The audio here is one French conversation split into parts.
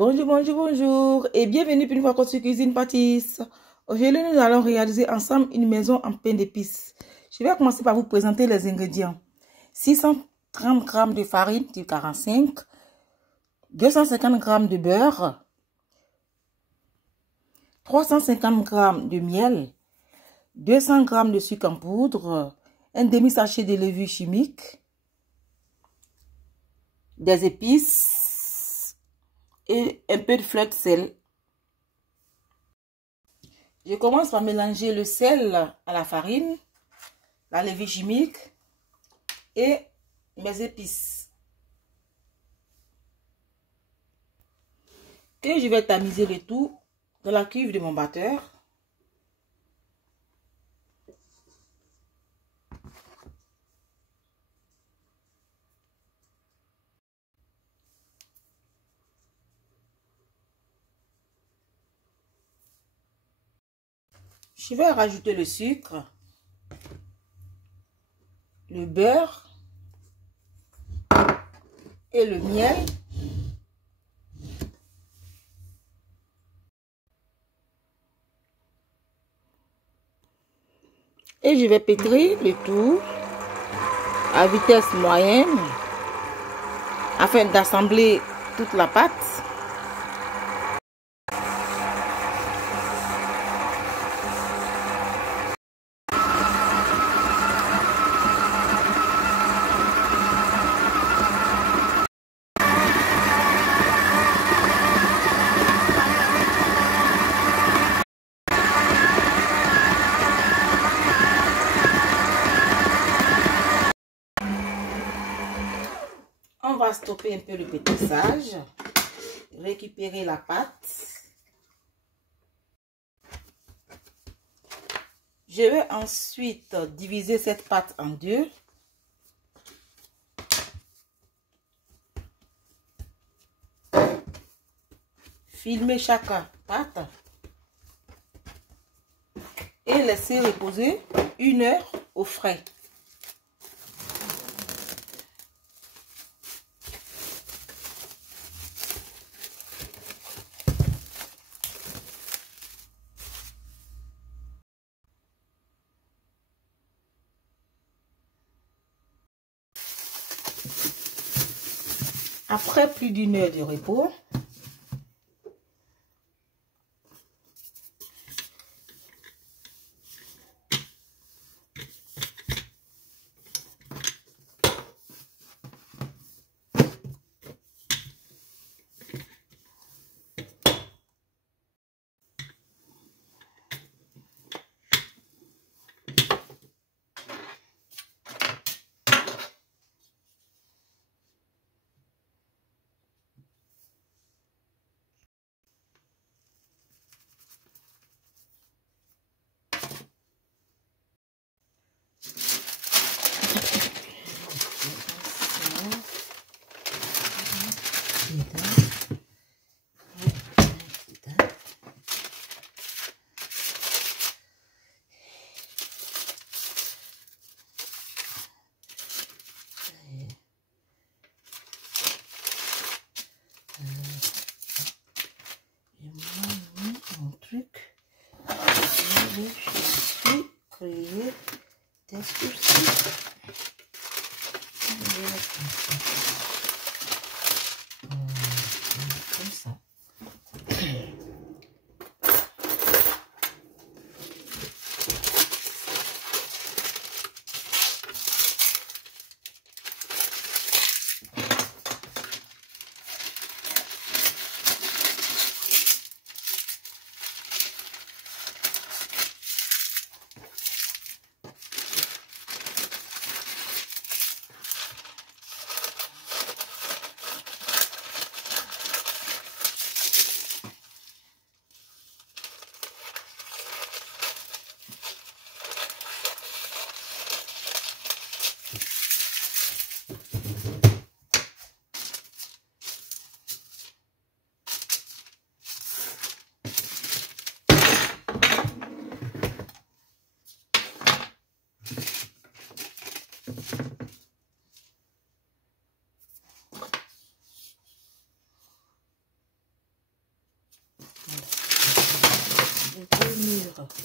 Bonjour, bonjour, bonjour et bienvenue pour une fois sur Cuisine Pâtisse. Aujourd'hui, nous allons réaliser ensemble une maison en pain d'épices. Je vais commencer par vous présenter les ingrédients. 630 g de farine type 45, 250 g de beurre, 350 g de miel, 200 g de sucre en poudre, un demi-sachet de levure chimique, des épices et un peu de fleur de sel. Je commence par mélanger le sel à la farine, la levure chimique et mes épices. Et je vais tamiser le tout dans la cuve de mon batteur. Je vais rajouter le sucre, le beurre et le miel. Et je vais pétrir le tout à vitesse moyenne afin d'assembler toute la pâte. On va stopper un peu le pétrissage, récupérer la pâte. Je vais ensuite diviser cette pâte en deux. Filmer chaque pâte et laisser reposer 1 heure au frais. Après plus d'1 heure de repos, créer des soucis. Comme ça. plâtre.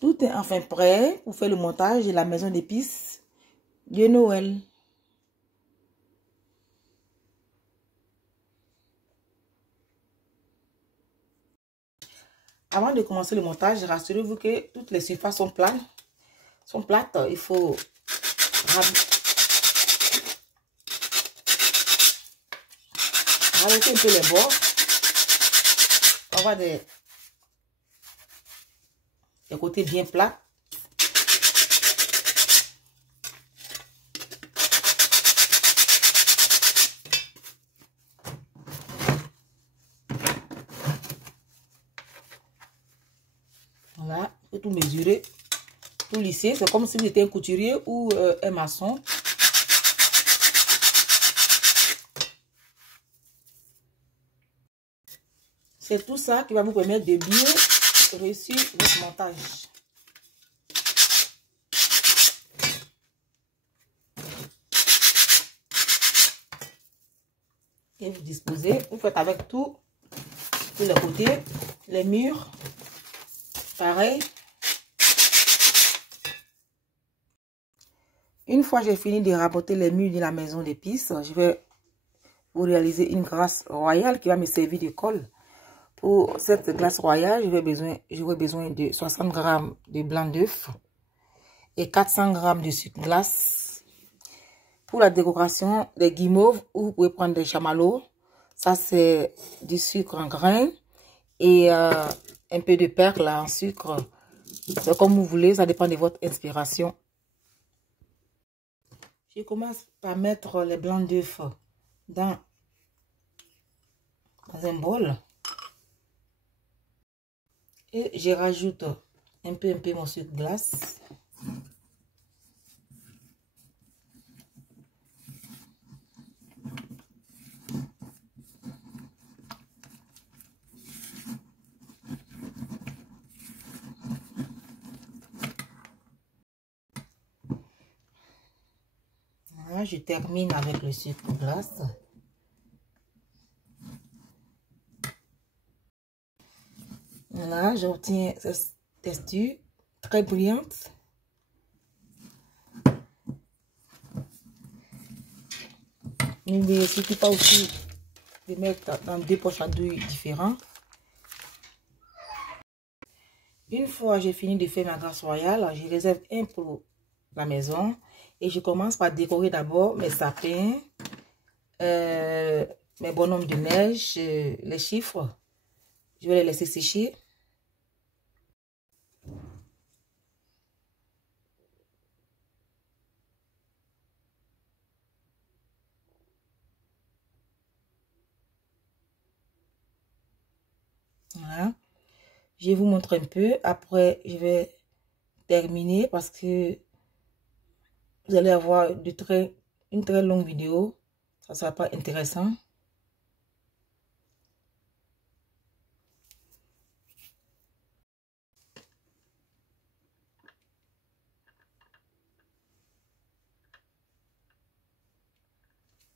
Tout est enfin prêt pour faire le montage de la maison d'épices de Noël. Avant de commencer le montage, rassurez-vous que toutes les surfaces sont plates. Il faut ralentir un peu les bords. On va des côtés bien plats. Voilà, il faut tout mesurer, tout lisser. C'est comme si vous étiez un couturier ou un maçon. C'est tout ça qui va vous permettre de bien réussir votre montage. Et vous disposez, vous faites avec tous les côtés, les murs, pareil. Une fois j'ai fini de raboter les murs de la maison d'épices, je vais vous réaliser une glace royale qui va me servir de colle. Pour cette glace royale, j'aurai besoin de 60 g de blanc d'œuf et 400 g de sucre glace. Pour la décoration des guimauves, vous pouvez prendre des chamallows. Ça, c'est du sucre en grains et un peu de perles en sucre. C'est comme vous voulez, ça dépend de votre inspiration. Je commence par mettre les blancs d'œufs dans un bol. Et je rajoute un peu mon sucre glace. Voilà, je termine avec le sucre glace. Voilà, j'obtiens cette texture très brillante. N'oubliez surtout pas aussi de mettre dans 2 poches à douille différentes. Une fois j'ai fini de faire ma glace royale, je réserve un pour la maison et je commence par décorer d'abord mes sapins, mes bonhommes de neige, les chiffres. Je vais les laisser sécher. Voilà. Je vous montre un peu. Après, je vais terminer parce que vous allez avoir une très longue vidéo. Ça ne sera pas intéressant.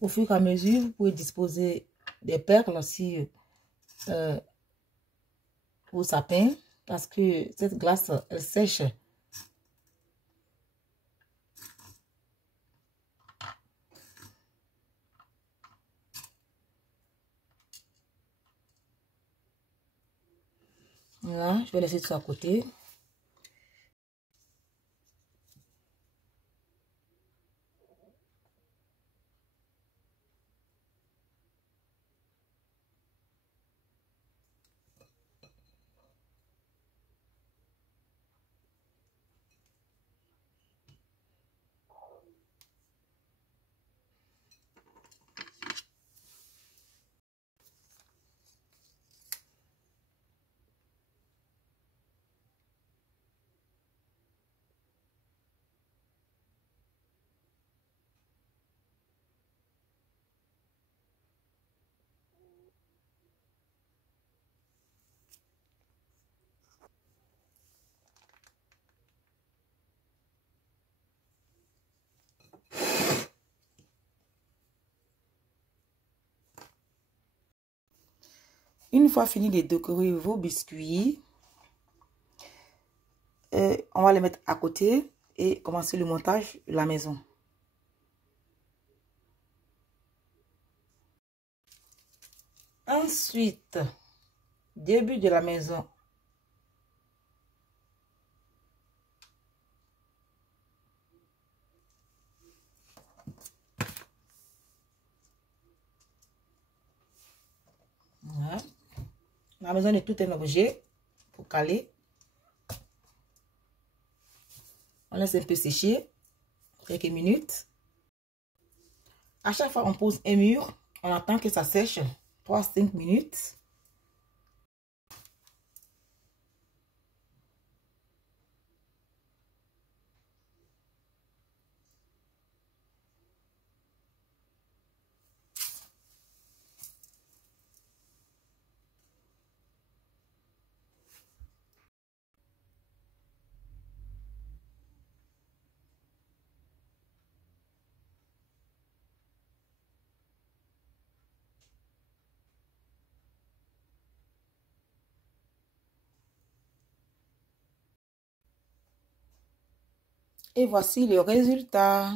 Au fur et à mesure, vous pouvez disposer des perles sur vos sapins parce que cette glace, elle sèche. Voilà, je vais laisser tout ça à côté. Une fois fini de décorer vos biscuits, on va les mettre à côté et commencer le montage de la maison. Ensuite, début de la maison. Voilà. On a besoin de tout un objet pour caler. On laisse un peu sécher quelques minutes. À chaque fois on pose un mur, on attend que ça sèche 3-5 minutes. Et voici le résultat.